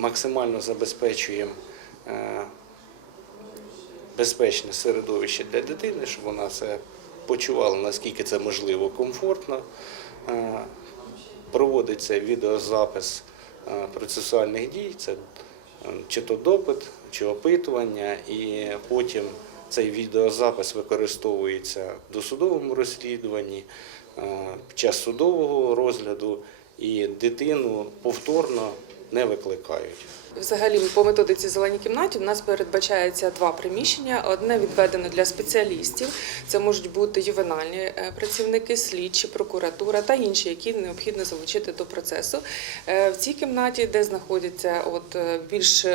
максимально забезпечуємо е, безпечне середовище для дитини, щоб вона себе почувала наскільки це можливо комфортно. Е, Проводиться відеозапис е, процесуальних дій, це чи то допит, чи опитування, і потім цей відеозапис використовується в досудовому розслідуванні під час судового розгляду, і дитину повторно не викликають. Взагалі, по методиці зелені кімнаті у нас передбачається два приміщення. Одне відведено для спеціалістів. Це можуть бути ювенальні е, працівники, слідчі, прокуратура та інші, які необхідно залучити до процесу. Е, В цій кімнаті, де знаходяться от е, більш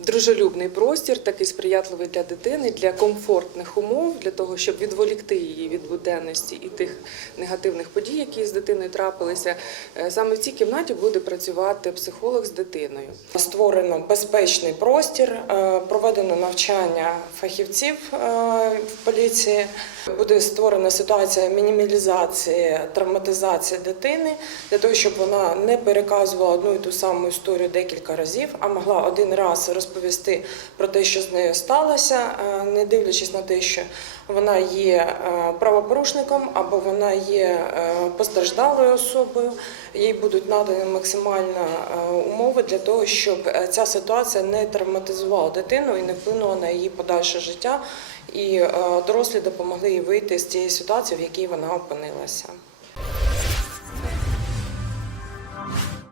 Дружелюбний простір, такий сприятливий для дитини, для комфортних умов, для того, щоб відволікти її від буденності і тих негативних подій, які з дитиною трапилися. Е, Саме в цій кімнаті буде працювати психолог з дитиною. Створено безпечний простір, е, проведено навчання фахівців е, в поліції. Буде створена ситуація мінімалізації травматизації дитини для того, щоб вона не переказувала одну і ту саму історію декілька разів, а могла один раз розповісти про те, що з нею сталося, е, не дивлячись на те, що вона є е, правопорушником або вона є е, постраждалою особою. Їй будуть надані максимальні умови для того, щоб ця ситуація не травматизувала дитину і не вплинула на її подальше життя. І дорослі допомогли їй вийти з цієї ситуації, в якій вона опинилася.